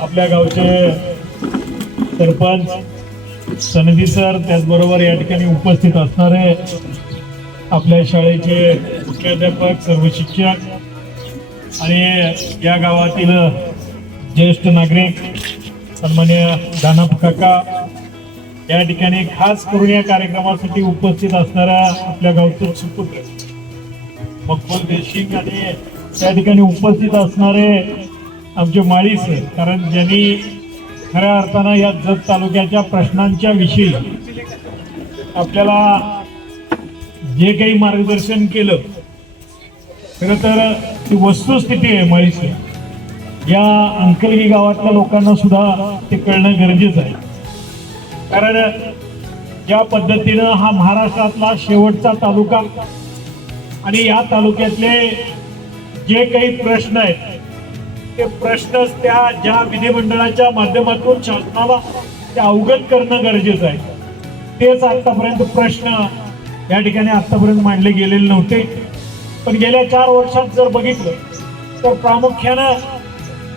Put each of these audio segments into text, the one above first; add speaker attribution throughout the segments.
Speaker 1: आपल्या गावचे सरपंच सनदी सर त्याचबरोबर या ठिकाणी उपस्थित असणारे आपल्या शाळेचे मुख्याध्यापक सर्व शिक्षक आणि या गावातील ज्येष्ठ नागरिक सन्मान्य दानप काका या ठिकाणी खास करून या कार्यक्रमासाठी उपस्थित असणाऱ्या आपल्या गावचे सुपुत्र मकबल देशिंग आणि त्या ठिकाणी उपस्थित असणारे आमचे माळी सर कारण ज्यांनी खऱ्या अर्थानं या जत तालुक्याच्या प्रश्नांच्या विषयी आपल्याला जे काही मार्गदर्शन केलं खरं तर ती वस्तुस्थिती आहे माळी सर. या अंकलगी गावातल्या लोकांना सुद्धा ते कळणं गरजेचं आहे. कारण ज्या पद्धतीनं हा महाराष्ट्रातला शेवटचा तालुका आणि या तालुक्यातले जे काही प्रश्न आहेत ते प्रश्नच त्या ज्या विधिमंडळाच्या माध्यमातून शासनाला ते अवगत करणं गरजेचं आहे. तेच आतापर्यंत प्रश्न या ठिकाणी आतापर्यंत मांडले गेलेले नव्हते. पण गेल्या चार वर्षात जर बघितलं तर प्रामुख्यानं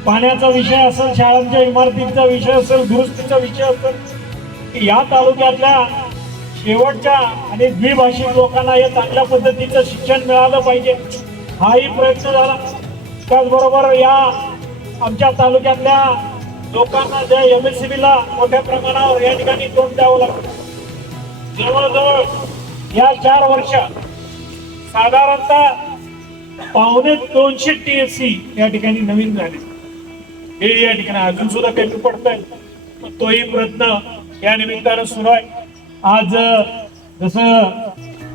Speaker 1: पाण्याचा विषय असेल शाळांच्या इमारतींचा विषय असेल दुरुस्तीचा विषय असेल या तालुक्यातल्या शेवटच्या आणि द्विभाषिक लोकांना हे चांगल्या पद्धतीचं शिक्षण मिळालं पाहिजे हाही प्रयत्न झाला. त्याचबरोबर या आमच्या तालुक्यातल्या लोकांना ज्या एम एस सी ला मोठ्या प्रमाणावर या ठिकाणी तोंड द्यावं लागतं. जवळजवळ या चार वर्षात साधारणतः पावणे दोनशे टी एस सी या ठिकाणी नवीन झाले. हे या ठिकाणी अजून सुद्धा कमी पडत आहे पण तोही प्रयत्न या निमित्तानं सुरू आहे. आज जसं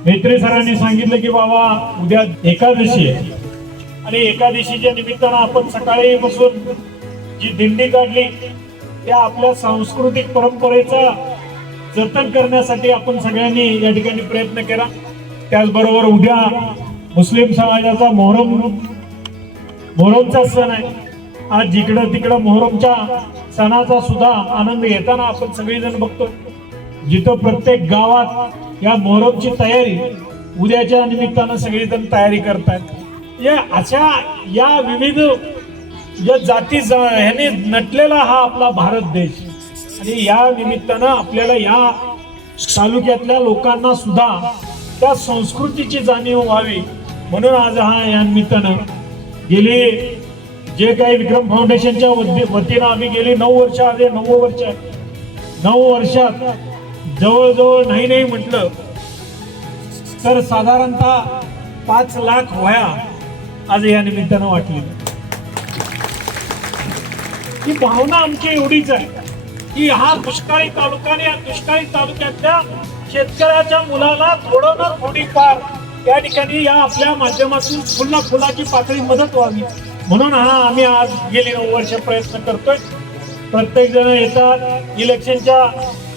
Speaker 1: मेत्रे सरांनी सांगितलं की बाबा उद्या एकादशी आहे. आणि एकादशीच्या निमित्तानं आपण सकाळी बसून जी दिंडी काढली त्या आपल्या सांस्कृतिक परंपरेचा जतन करण्यासाठी आपण सगळ्यांनी या ठिकाणी प्रयत्न केला. त्याचबरोबर उद्या मुस्लिम समाजाचा मोहरम मोहरमचा सण आहे. आज जिकडं तिकडं मोहरमच्या सणाचा सुद्धा आनंद घेताना आपण सगळेजण बघतो जिथं प्रत्येक गावात या मोहरमची तयारी उद्याच्या निमित्तानं सगळेजण तयारी करतात या अशा या विविध या जाती ज- ह्याने नटलेला हा आपला भारत देश. आणि या निमित्तानं आपल्याला या तालुक्यातल्या लोकांना सुद्धा त्या संस्कृतीची जाणीव व्हावी म्हणून आज हा या निमित्तानं गेली. जे काही विक्रम फाउंडेशनच्या वती- वतीनं आम्ही गेली नऊ वर्ष आधी नऊ वर्ष नऊ वर्षात जवळजवळ नाही नाही म्हटलं तर साधारणतः पाच लाख वया आज या निमित्तानं वाटली. ही भावना आमची एवढीच आहे. की हा दुष्काळी तालुका आणि या दुष्काळी तालुक्यातल्या शेतकऱ्याच्या मुलाला थोडं ना थोडीफार या ठिकाणी या आपल्या माध्यमातून फुला फुलाची पातळी मदत व्हावी. म्हणून हा आम्ही आज गेली नऊ वर्ष प्रयत्न करतोय. प्रत्येक जण येतात इलेक्शनच्या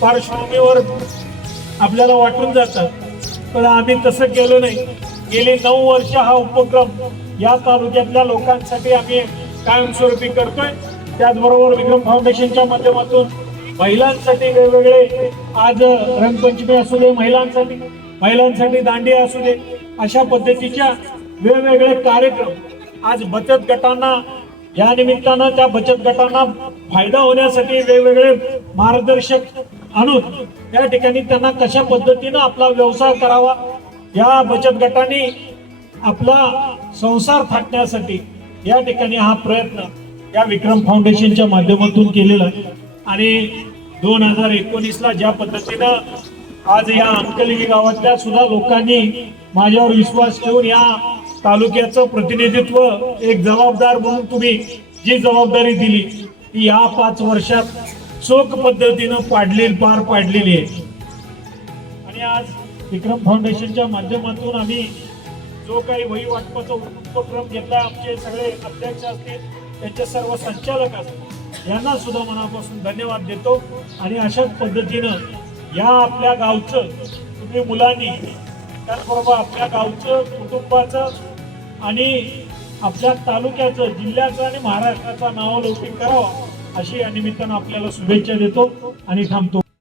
Speaker 1: पार्श्वभूमीवर आपल्याला वाटून जातात. पण आम्ही तसं केलं नाही. गेली नऊ वर्ष हा उपक्रम या तालुक्यातल्या लोकांसाठी आम्ही कायमस्वरूपी करतोय. त्याचबरोबर विक्रम फाउंडेशनच्या माध्यमातून महिलांसाठी वेगवेगळे आज रंगपंचमी असू दे महिलांसाठी महिलांसाठी दांडी असू दे अशा पद्धतीच्या वेगवेगळे कार्यक्रम आज बचत गटांना या निमित्तानं त्या बचत गटांना फायदा होण्यासाठी वेगवेगळे मार्गदर्शक आणून त्या ठिकाणी त्यांना कशा पद्धतीनं आपला व्यवसाय करावा या बचत गटांनी आपला संसार थाटण्यासाठी या ठिकाणी हा प्रयत्न या विक्रम फाउंडेशनच्या माध्यमातून केलेला आहे. आणि दोन हजार एकोणीसला ज्या पद्धतीनं आज या अंकलिगी गावातल्या सुद्धा लोकांनी माझ्यावर विश्वास ठेवून या तालुक्याचं प्रतिनिधित्व एक जबाबदार म्हणून तुम्ही जी जबाबदारी दिली ती या पाच वर्षात चोख पद्धतीनं पाडलेली पार पाडलेली आहे. आणि आज विक्रम फाउंडेशनच्या माध्यमातून आम्ही जो काही वही वाटपाचा उपक्रम घेतला आमचे सगळे अध्यक्ष असतील त्यांचे सर्व संचालक असतील यांना सुद्धा मनापासून धन्यवाद देतो. आणि अशाच पद्धतीनं या आपल्या गावचं तुम्ही मुलांनी त्याचबरोबर आपल्या गावचं कुटुंबाचं आणि आपल्या तालुक्याचं जिल्ह्याचं आणि महाराष्ट्राचा नावलौकिक करावा अशी या निमित्तानं आपल्याला शुभेच्छा देतो आणि थांबतो.